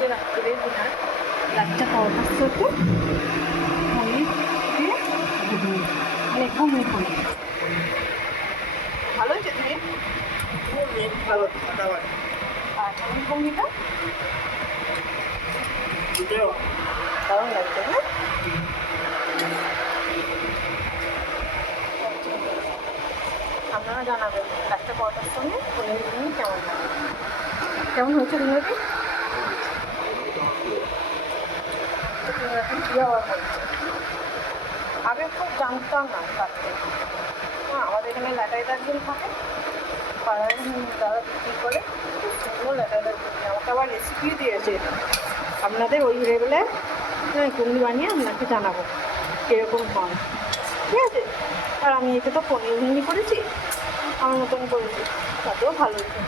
আজকে রাত্রে ডিনার লাচ্চা পরোটার সাথে পনির দিয়ে ঘুগনি, মানে ঘুগনি পনির। ভালো হয়েছে তুমি? ভালো আর পনির ঘুগনিটা দারুণ লাগছে না? আপনারা জানাবেন লাচ্চা পরোটার সঙ্গে পনির ঘুগনি কেমন লাগে, কেমন হয়েছে ডিনারটি? প্রিয় হয়েছে। আগে খুব জানতাম না কাটতে। হ্যাঁ, আমাদের এখানে ল্যাটাইদার একজন থাকে, পাড়ায় দাদা বিক্রি করে, খুব সুন্দর ল্যাটাইদার ঘুগনি। আমাকে আবার রেসিপিও দিয়েছে, আপনাদের ওই লেভেলে ঘুগনি বানিয়ে আপনাকে জানাবো কীরকম হয়, ঠিক আছে? আর আমি একে তো পনির ঘুগনি করেছি, আমার মতন করেছি, তাতেও ভালো হয়েছে।